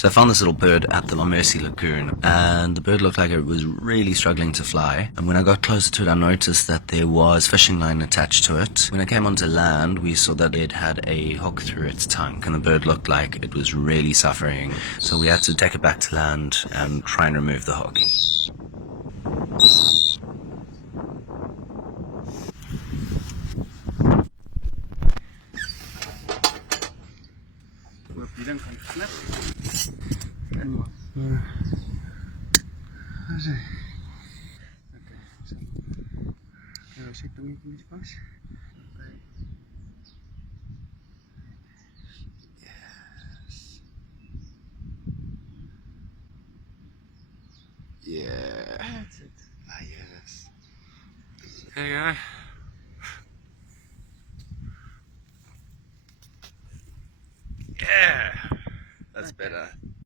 So I found this little bird at the Mercy Lagoon, and the bird looked like it was really struggling to fly. And when I got closer to it, I noticed that there was fishing line attached to it. When I came onto land, we saw that it had a hook through its tongue, and the bird looked like it was really suffering. So we had to take it back to land and try and remove the hook. Bieden kan knap. Okay, so sit tongue in this box. Okay. Yes. Yeah. That's it. Ah, yes. There you go.